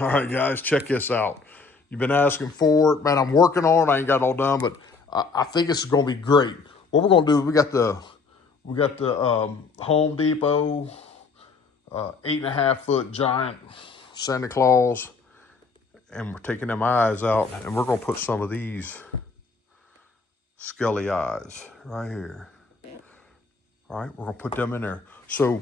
All right, guys, check this out. You've been asking for it, man. I'm working on it. I ain't got it all done, but I think it's going to be great. What we're going to do is we got the Home Depot 8.5 foot giant Santa Claus, and we're taking them eyes out, and we're going to put some of these skelly eyes right here. All right, we're going to put them in there. So,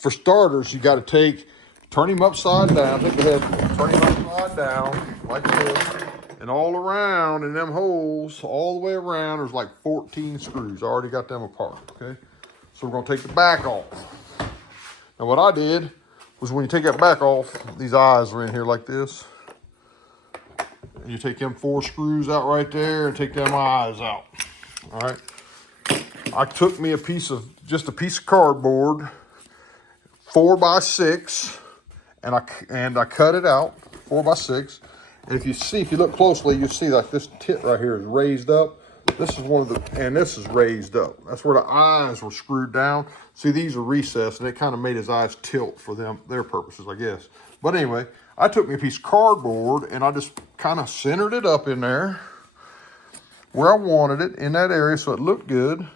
for starters, you got to turn him upside down. Take the head, turn him upside down like this, and all around in them holes, all the way around, there's like 14 screws. I already got them apart. Okay, so we're going to take the back off. Now, what I did was when you take that back off, these eyes are in here like this. And you take them 4 screws out right there and take them eyes out. All right. I took me just a piece of cardboard, 4x6, and I cut it out, 4x6. And if you look closely, you see like this tip right here is raised up. This is raised up. That's where the eyes were screwed down. See, these are recessed, and it kind of made his eyes tilt for their purposes, I guess. But anyway, I took me a piece of cardboard and I just kind of centered it up in there where I wanted it, in that area, so it looked good.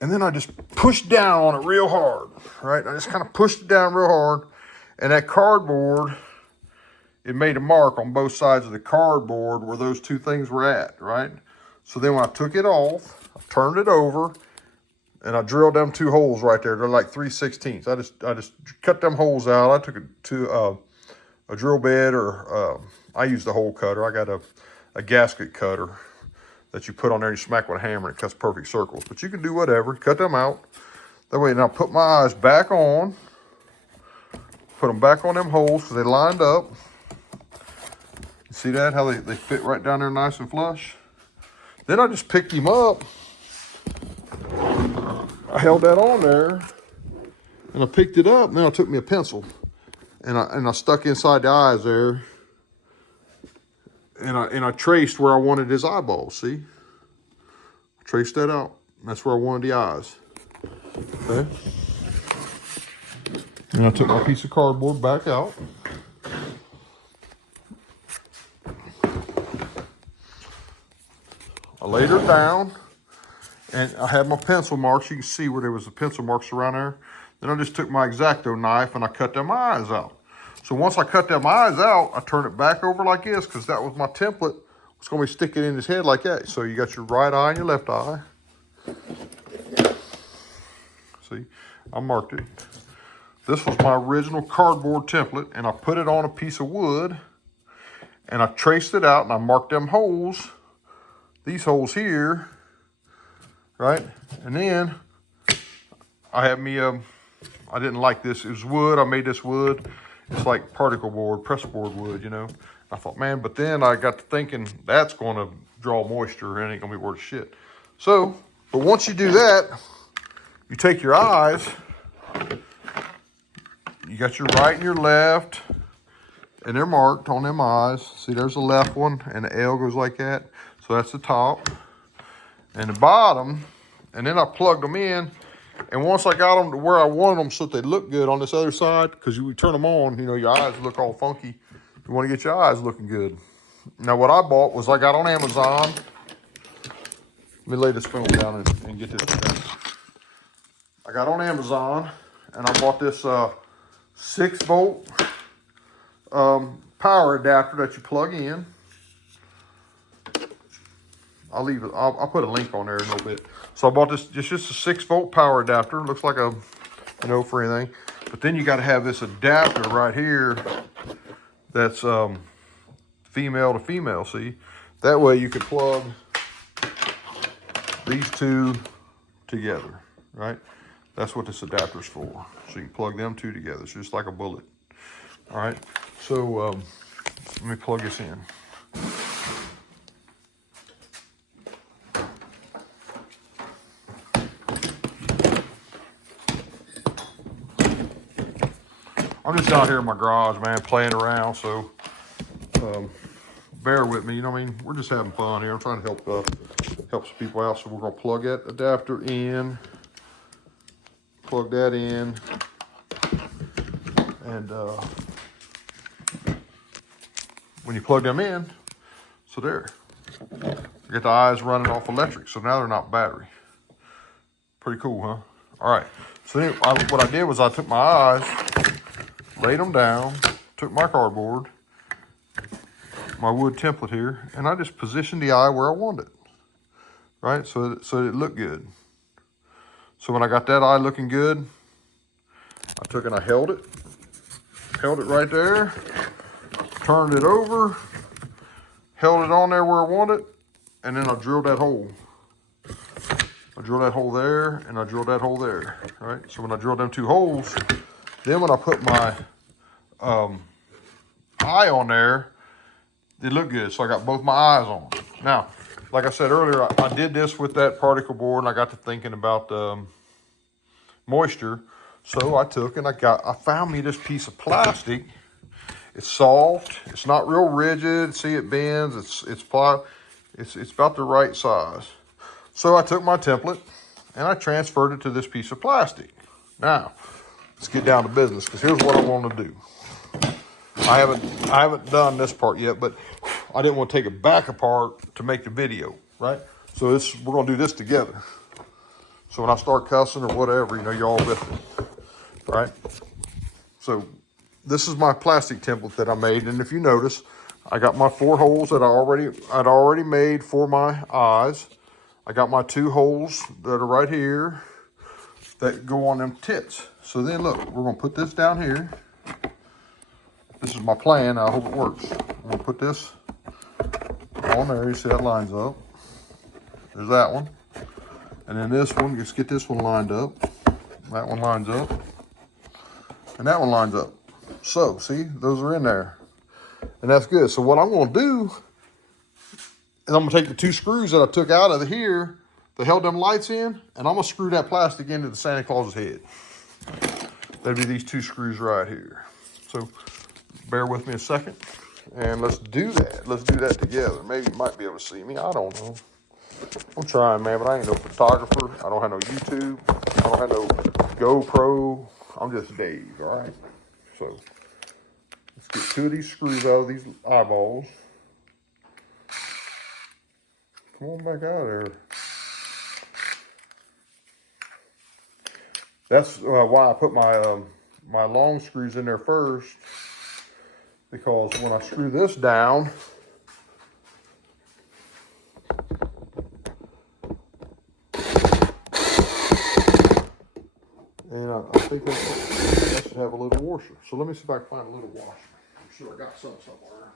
And then I just pushed down on it real hard, right? I just kind of pushed it down real hard. And that cardboard, it made a mark on both sides of the cardboard where those two things were at, right? So then when I took it off, I turned it over, and I drilled them 2 holes right there. They're like 3/16. I just cut them holes out. I took it to a drill bit, or I used the hole cutter. I got a gasket cutter that you put on there, and you smack with a hammer, and it cuts perfect circles. But you can do whatever, cut them out. That way, now put my eyes back on, put them back on them holes because they lined up. You see that, how they fit right down there nice and flush? Then I just picked him up. I held that on there, and I picked it up, and then I took me a pencil, and I stuck inside the eyes there. And I traced where I wanted his eyeballs, see? I traced that out. That's where I wanted the eyes. Okay? And I took my piece of cardboard back out. I laid her down, and I had my pencil marks. You can see where there was the pencil marks around there. Then I just took my X-Acto knife and I cut them eyes out. So once I cut them eyes out, I turn it back over like this, because that was my template. It's going to be sticking in his head like that. So you got your right eye and your left eye. See, I marked it. This was my original cardboard template, and I put it on a piece of wood, and I traced it out, and I marked them holes, these holes here, right? And then I had me, I didn't like this. It was wood. I made this wood. It's like particle board, press board wood, you know. I thought, man, but then I got to thinking that's going to draw moisture and it ain't going to be worth shit. So, but once you do that, you take your eyes, you got your right and your left, and they're marked on them eyes. See, there's the left one, and the L goes like that. So that's the top and the bottom. And then I plugged them in. And once I got them to where I wanted them so that they look good on this other side, because you turn them on, you know, your eyes look all funky. You want to get your eyes looking good. Now, what I bought was I got on Amazon. Let me lay this film down and get this together. I got on Amazon, and I bought this 6-volt power adapter that you plug in. I'll put a link on there in a little bit. So I bought this, just a 6-volt power adapter. It looks like a, you know, for anything. But then you got to have this adapter right here that's female to female, see? That way you can plug these two together, right? That's what this adapter's for. So you can plug them two together. It's just like a bullet. All right, so let me plug this in. I'm just out here in my garage, man, playing around, so bear with me. You know what I mean? We're just having fun here. I'm trying to help some people out, so we're going to plug that adapter in, plug that in, and when you plug them in. So there, you get the eyes running off electric. So now they're not battery. Pretty cool, huh? All right. So then what I did was I took my eyes, laid them down, took my cardboard, my wood template here, and I just positioned the eye where I wanted it. Right? So it looked good. So when I got that eye looking good, I took and I held it right there, turned it over, held it on there where I wanted, and then I drilled that hole. I drilled that hole there, and I drilled that hole there, right? So when I drilled them 2 holes, then when I put my eye on there, it looked good. So I got both my eyes on. Now, like I said earlier, I did this with that particle board, and I got to thinking about moisture. So I took and I found me this piece of plastic. It's soft. It's not real rigid. See, it bends. It's about the right size. So I took my template and I transferred it to this piece of plastic. Now, let's get down to business, because here's what I want to do. I haven't done this part yet, but I didn't want to take it back apart to make the video, right? So we're gonna do this together. So when I start cussing or whatever, you know, you're all with it, right? So this is my plastic template that I made, and if you notice, I got my 4 holes that I'd already made for my eyes. I got my 2 holes that are right here that go on them tits. So then look, we're gonna put this down here. This is my plan. I hope it works. I'm gonna put this on there. You see that lines up. There's that one. And then this one, just get this one lined up. That one lines up. And that one lines up. So, see, those are in there. And that's good. So what I'm gonna do is I'm gonna take the 2 screws that I took out of here that held them lights in, and I'm gonna screw that plastic into the Santa Claus's head. That'd be these 2 screws right here. So bear with me a second, and let's do that. Let's do that together. Maybe you might be able to see me. I don't know. I'm trying, man, but I ain't no photographer. I don't have no YouTube. I don't have no GoPro. I'm just Dave, all right? So let's get 2 of these screws out of these eyeballs. Come on back out of there. That's why I put my long screws in there first, because when I screw this down, and I think that should have a little washer. So let me see if I can find a little washer. I'm sure I got some somewhere.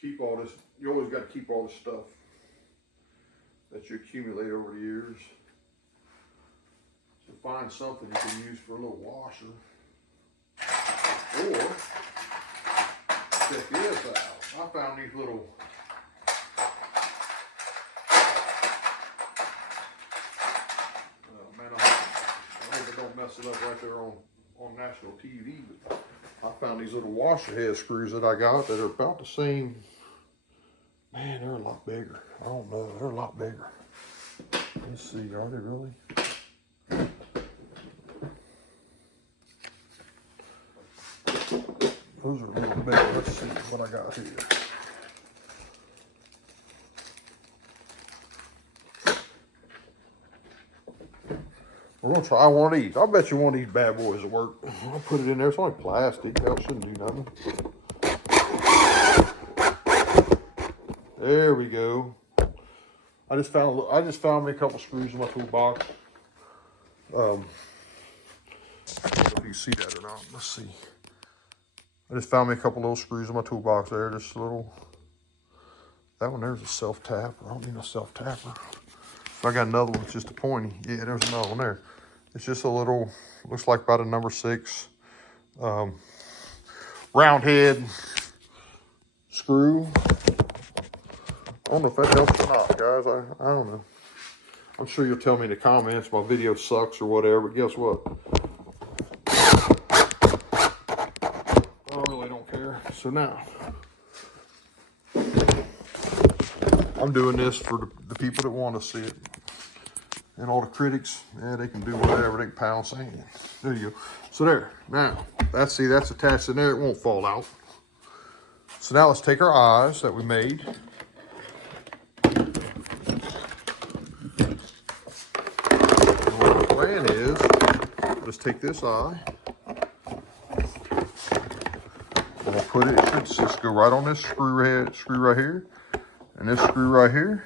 Keep all this, you always got to keep all this stuff that you accumulate over the years. So find something you can use for a little washer. Or, check this out. I found these little, man, I hope I don't mess it up right there on national TV, but I found these little washer head screws that I got that are about the same. Man, they're a lot bigger. I don't know, they're a lot bigger. Let's see, are they really? Those are a little bigger. Let's see what I got here. We're gonna try one of these. I bet you one of these bad boys will work. I'll put it in there. It's only plastic. That shouldn't do nothing. There we go. I just found me a couple screws in my toolbox. I don't know if you can see that or not. Let's see. I just found me a couple little screws in my toolbox there. Just a little. That one there's a self tapper. I don't need a self tapper. So I got another one. It's just a pointy. Yeah, there's another one there. It's just a little. Looks like about a number 6 round head screw. I don't know if that helps or not, guys. I don't know. I'm sure you'll tell me in the comments my video sucks or whatever, but guess what? I really don't care. So now, I'm doing this for the people that want to see it. And all the critics, yeah, they can do whatever, they can pound sand. There you go. So there, now, that's attached in there, it won't fall out. So now let's take our eyes that we made. And what the plan is, let's take this eye. And we'll put it, it should just go right on this screw right here, and this screw right here.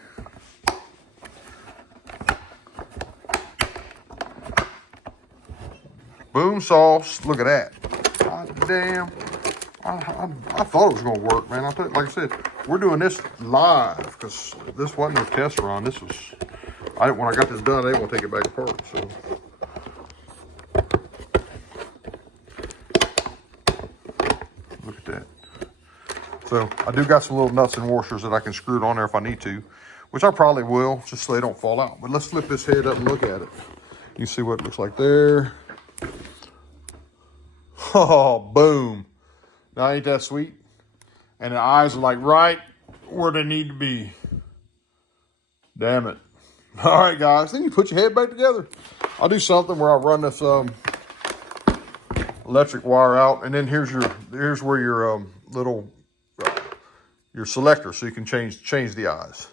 Boom sauce, look at that. God damn. I thought it was gonna work, man. Like I said, we're doing this live because this wasn't a test run. This was, when I got this done, I didn't want to take it back apart, so. Look at that. So I do got some little nuts and washers that I can screw it on there if I need to, which I probably will, just so they don't fall out. But let's flip this head up and look at it. You see what it looks like there. Oh, boom. Now, ain't that sweet? And the eyes are like right where they need to be. Damn it. All right, guys. Then you put your head back together. I'll do something where I'll run this electric wire out. And then here's where your little, your selector, so you can change the eyes.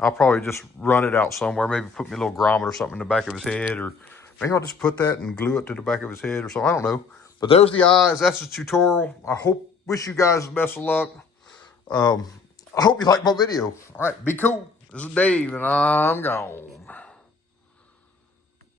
I'll probably just run it out somewhere. Maybe put me a little grommet or something in the back of his head. Or maybe I'll just put that and glue it to the back of his head or something. I don't know. But there's the eyes. That's the tutorial. Wish you guys the best of luck. I hope you liked my video. All right, be cool. This is Dave, and I'm gone.